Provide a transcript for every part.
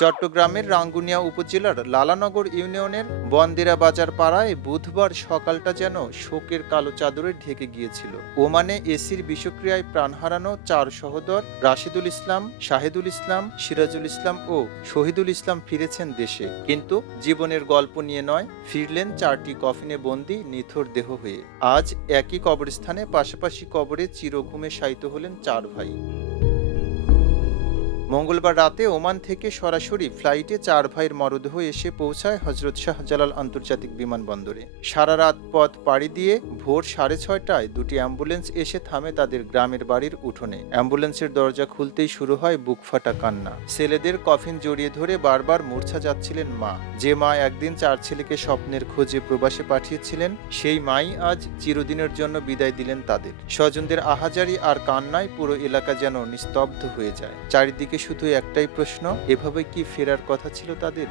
চট্টগ্রামের রাঙ্গুনিয়া উপজেলার লালানগর ইউনিয়নের বন্দিরা বাজার পাড়ায় বুধবার সকালটা যেন শোকের কালো চাদরে ঢেকে গিয়েছিল। ওমানে এসির বিষক্রিয়ায় প্রাণ হারানো 4 সহোদর রাশিদুল ইসলাম, শাহিদুল ইসলাম, সিরাজুল ইসলাম ও শহীদুল ইসলাম ফিরেছেন দেশে, কিন্তু জীবনের গল্প নিয়ে নয়, ফিরলেন 4টি কফিনে বন্দী নিথর দেহ হয়ে। আজ একই কবরস্থানে পাশাপাশি কবরে চিরঘুমে শায়িত হলেন 4 ভাই। মঙ্গলবার রাতে ওমান থেকে সরাসরি ফ্লাইটে 4 ভাইয়ের মরদেহ এসে পৌঁছায় হজরত শাহজালাল আন্তর্জাতিক বিমানবন্দরে। সারা রাত পথ পাড়ি দিয়ে ভোর 6:30টায় দুটি অ্যাম্বুলেন্স এসে থামে তাদের গ্রামের বাড়ির উঠোনে। অ্যাম্বুলেন্সের দরজা খুলতেই শুরু হয় বুকফাটা কান্না। ছেলেদের কফিন জড়িয়ে ধরে বারবার মূর্ছা যাচ্ছিলেন মা। যে মা একদিন 4 ছেলেকে স্বপ্নের খোঁজে প্রবাসে পাঠিয়েছিলেন, সেই মাই আজ চিরদিনের জন্য বিদায় দিলেন তাদের। স্বজনদের আহাজারি আর কান্নায় পুরো এলাকা যেন নিস্তব্ধ হয়ে যায়। চারিদিকে শুধু একটাই প্রশ্ন, এভাবে কি ফেরার কথা ছিল তাদের?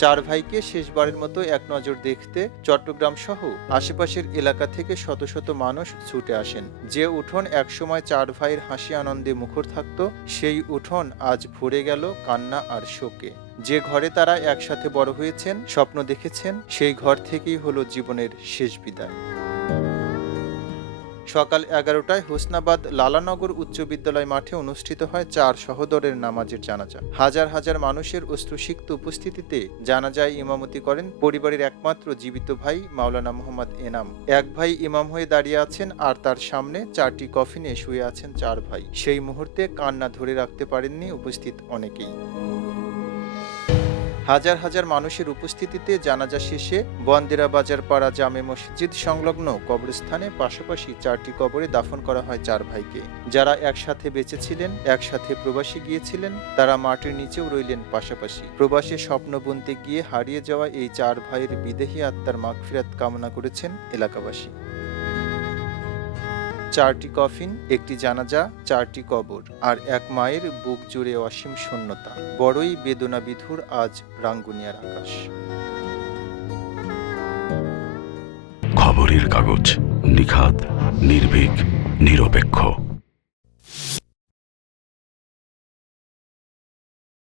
4 ভাইকে শেষবারের মতো এক নজর দেখতে চট্টগ্রাম সহ আশেপাশের এলাকা থেকে শত শত মানুষ ছুটে আসেন। যে উঠোন একসময় 4 ভাইয়ের হাসি আনন্দে মুখর থাকত, সেই উঠোন আজ ভরে গেল কান্না আর শোকে। যে ঘরে তারা একসাথে বড় হয়েছেন, স্বপ্ন দেখেছেন, সেই ঘর থেকেই হলো জীবনের শেষ বিদায়। সকাল 11টায় হোসনাবাদ লালানগর উচ্চ বিদ্যালয় মাঠে অনুষ্ঠিত হয় 4 সহোদরের নামাজের জানাজা। হাজার হাজার মানুষের অশ্রুসিক্ত উপস্থিতিতে জানাজায় ইমামতি করেন পরিবারের একমাত্র জীবিত ভাই মাওলানা মোহাম্মদ এনাম। এক ভাই ইমাম হয়ে দাঁড়িয়ে আছেন আর তার সামনে 4টি কফিনে শুয়ে আছেন 4 ভাই। সেই মুহূর্তে কান্না ধরে রাখতে পারেননি উপস্থিত অনেকেই। হাজার হাজার মানুষের উপস্থিতিতে জানাজা শেষে বন্দিরা বাজার পাড়া জামে মসজিদ সংলগ্ন কবরস্থানে পাশাপাশি 4টি কবরে দাফন করা হয় 4 ভাইকে। যারা একসাথে বেঁচে ছিলেন, একসাথে প্রবাসে গিয়েছিলেন, তারা মাটির নিচেও রইলেন পাশাপাশি। প্রবাসে স্বপ্ন বুনতে গিয়ে হারিয়ে যাওয়া এই 4 ভাইয়ের বিদেহী আত্মার মাগফিরাত কামনা করেছেন এলাকাবাসী। 4টি কফিন, একটি জানাজা, 4টি কবর আর এক মায়ের বুক জুড়ে অসীম শূন্যতা। বড়ই বেদনা বিধুর আজ রাঙ্গুনিয়ার আকাশ। খবরের কাগজ, নিখাত, নির্ভীক, নিরপেক্ষ।